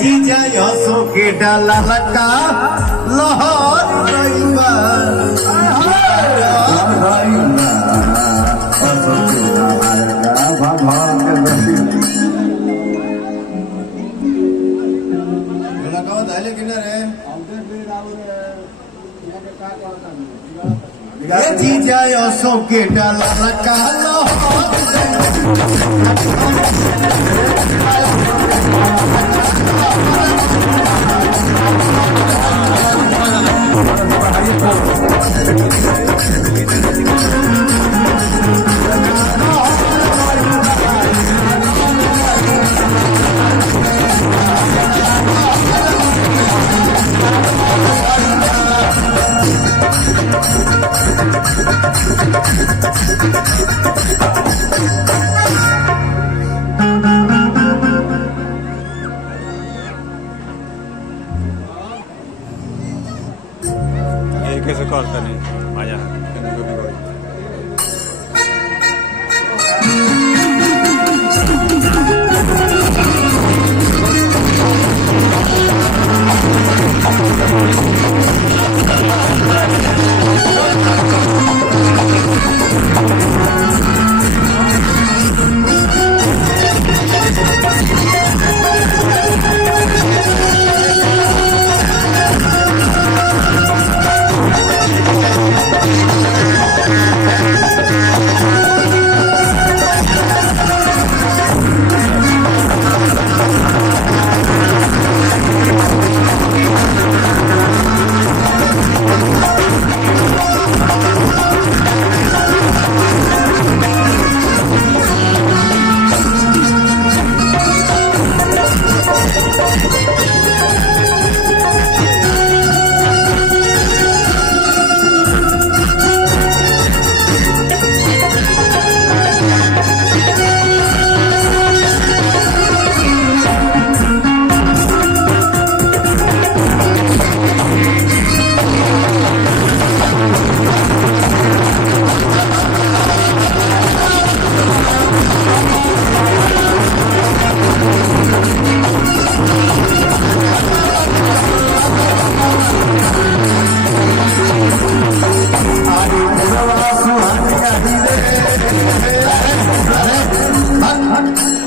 जीजा यसो के डाला लका लहर रहीबा जीजा यसो के डाला लका कैसे करता नहीं आजा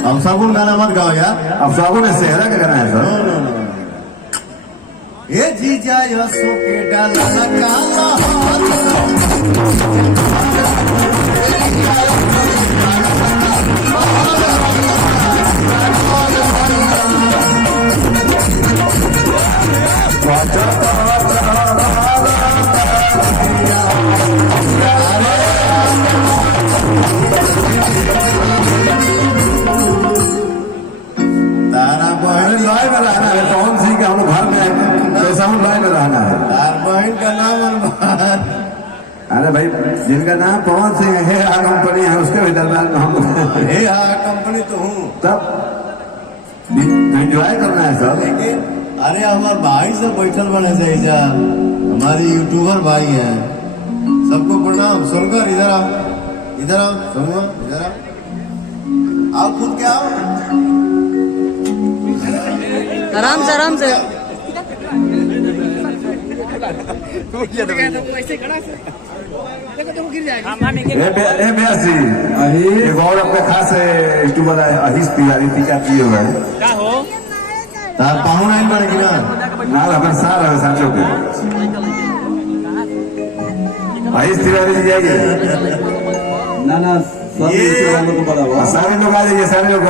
अब साबुन गाना मत गाओ यार। अब साबुन है सेहरा का गाना है सर। ये जीजा यसो के डाला लका तारा बहन लाइन में रहना है कौन सी का हम घर में कैसा हम लाइन में रहना है। तार बहन का नाम अनबान। अरे भाई जिनका नाम पवन सिंह है आ कंपनी है उसके भी दरबार में हम हे हाँ कंपनी तो हूँ तब एंजॉय करना है सर। लेकिन अरे हमारे भाई सब बैठल बने जैसा हमारे यूट्यूबर भाई हैं सबको प्रणाम। सुनकर इधर आओ सुनो इधर आओ खुद क्या आओ आराम से एक और अपने खास यूट्यूबर है अहिस तिवारी टीका किए हुए हैं। तार पाहुन आइन बने कि ना अपन सार है साचो के अहिस तिवारी जी जाइए ना सारे लोग आ जाइए सारे लोग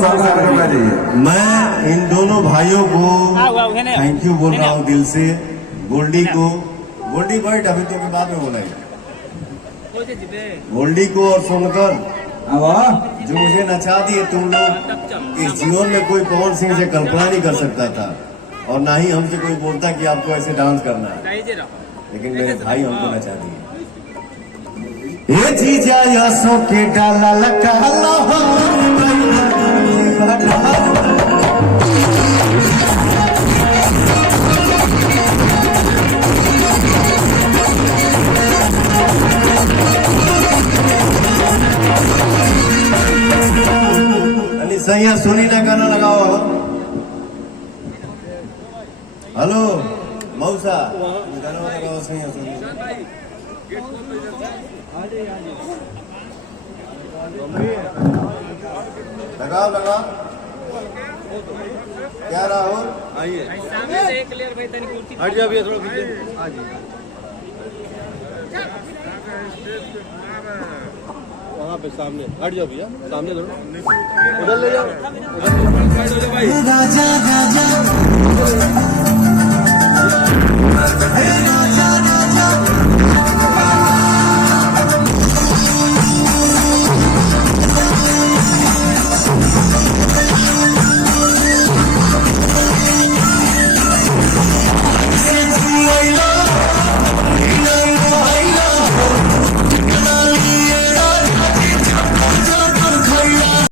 सारे लोग आ जाइए। मैं इन दोनों भाइयों को थैंक यू बोल रहा हूँ दिल से। गोल्डी को गोल्डी बैठ अभी तो बाद में बोला गोल्डी को और सुनकर जो मुझे नचा दिए तुम लोग। इस जीवन में कोई पवन सिंह से कल्पना नहीं कर सकता था और ना ही हमसे कोई बोलता कि आपको ऐसे डांस करना है, लेकिन मेरे भाई हमको नचा दिए। ये जीजा यसो के डाला लका सही सुनी ना गाना लगाओ। हेलो मौसा गाना वाला आवाज नहीं है सुनिए लगाओ लगाओ क्या राहुल आइए हट जाओ भैया थोड़ा पीछे वहाँ पे सामने हट जाओ भैया सामने थोड़ा उधर ले जाओ उधर